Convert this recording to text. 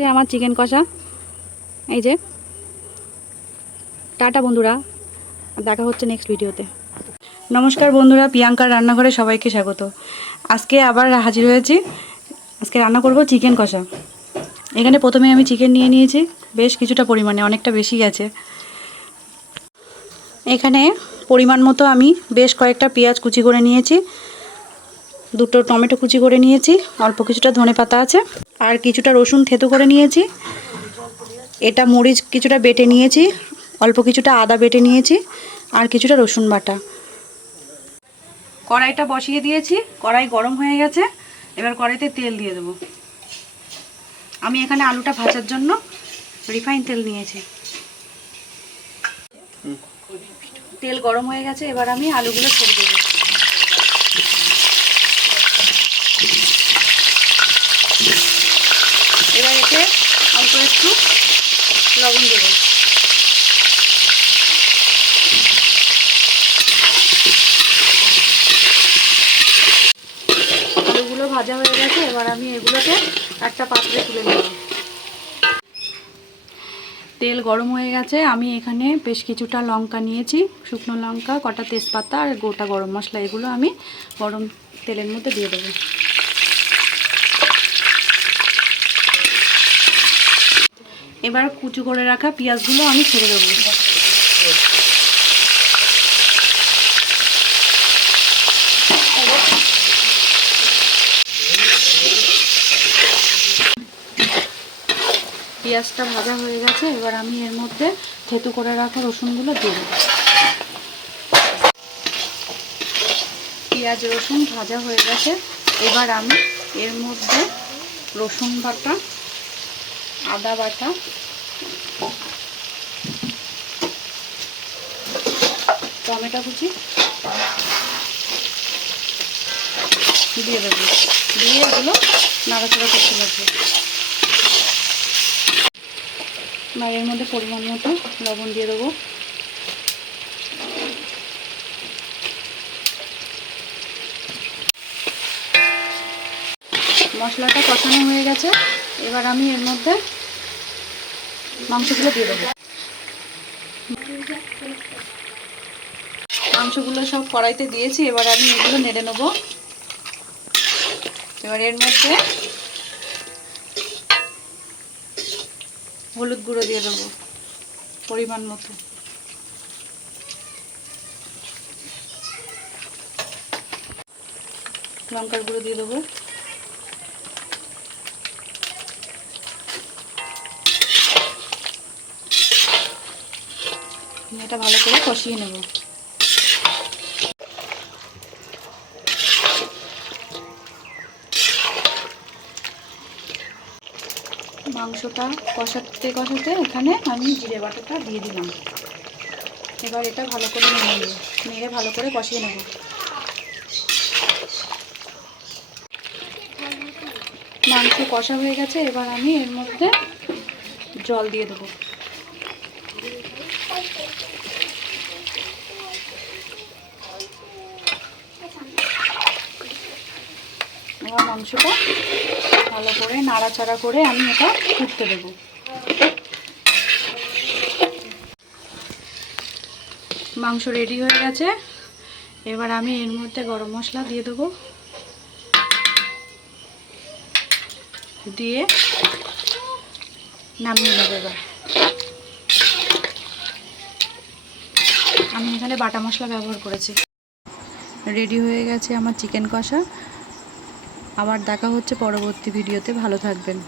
হচ্ছে আমার চিকেন কষা। এই যে টাটা বন্ধুরা, দেখা হচ্ছে নেক্সট ভিডিওতে। নমস্কার বন্ধুরা, প্রিয়াঙ্কার রান্নাঘরে সবাইকে স্বাগত। আজকে আবার হাজির হয়েছি। আজকে রান্না করব চিকেন কষা। এখানে প্রথমে আমি চিকেন নিয়ে নিয়েছি বেশ কিছুটা পরিমাণে, অনেকটা বেশি গেছে। এখানে পরিমাণ মতো আমি বেশ কয়েকটা পেঁয়াজ কুচি করে নিয়েছি, দুটো টমেটো কুচি করে নিয়েছি, অল্প কিছুটা ধনেপাতা আছে, আর কিছুটা রসুন থেতো করে নিয়েছি। এটা মরিচ কিছুটা বেটে নিয়েছি, অল্প কিছুটা আদা বেটে নিয়েছি, আর কিছুটা রসুন বাটা। কড়াইটা বসিয়ে দিয়েছি, কড়াই গরম হয়ে গেছে। এবার কড়াইতে তেল দিয়ে দেবো। আমি এখানে আলুটা ভাজার জন্য রিফাইন তেল নিয়েছি। তেল গরম হয়ে গেছে, এবার আমি আলুগুলো ছেড়ে দেবো। এবার এতে অল্প একটু লবণ দেবো। আলুগুলো ভাজা হয়ে গেছে, এবার আমি এগুলোকে একটা পাত্রে তুলে নেব। তেল গরম হয়ে গেছে, আমি এখানে বেশ কিছুটা লঙ্কা নিয়েছি, শুকনো লঙ্কা, কটা তেজপাতা আর গোটা গরম মশলা, এগুলো আমি গরম তেলের মধ্যে দিয়ে দেবো। এবার কুচি করে রাখা পেঁয়াজগুলো আমি ছেড়ে দেবো। পেঁয়াজটা ভাজা হয়ে গেছে, এবার আমি এর মধ্যে থেতু করে রাখা রসুনগুলো দিয়ে দেবো। পেঁয়াজ রসুন ভাজা হয়ে গেছে, এবার আমি এর মধ্যে রসুন বাটা, আদা বাটা, টমেটো কুচি দিয়ে দেবো। দিয়ে এগুলো নাড়াচাড়া করতে লাগবে। এর মধ্যে পরিমাণ মতো লবণ দিয়ে দেবো। মশলাটা কষানো হয়ে গেছে, এবার আমি এর মধ্যে মাংসগুলো দিয়ে দেবো। মাংসগুলো সব কড়াইতে দিয়েছি, এবার আমি এগুলো নেড়ে নেবো। এবার এর মধ্যে হলুদ গুঁড়ো দিয়ে দেবো পরিমাণ মতো, লঙ্কার গুঁড়ো দিয়ে দেবো, এটা ভালো করে কষিয়ে নেব। মাংসটা কষাতে কষাতে এখানে আমি জিরে বাটাটা দিয়ে দিলাম। এবার এটা ভালো করে নেড়ে ভালো করে কষিয়ে নেব। মাংস কষা হয়ে গেছে, এবার আমি এর মধ্যে জল দিয়ে দেবো। এবার মাংসটা ভালো করে নাড়াচাড়া করে আমি এটা ফুটতে দেবো। মাংস রেডি হয়ে গেছে, এবার আমি এর মধ্যে গরম মশলা দিয়ে দেবো। দিয়ে নামিয়ে নেবো। এবার আমি এখানে বাটা মশলা ব্যবহার করেছি। রেডি হয়ে গেছে আমার চিকেন কষা। আবার দেখা হচ্ছে পরবর্তী ভিডিওতে। ভালো থাকবেন।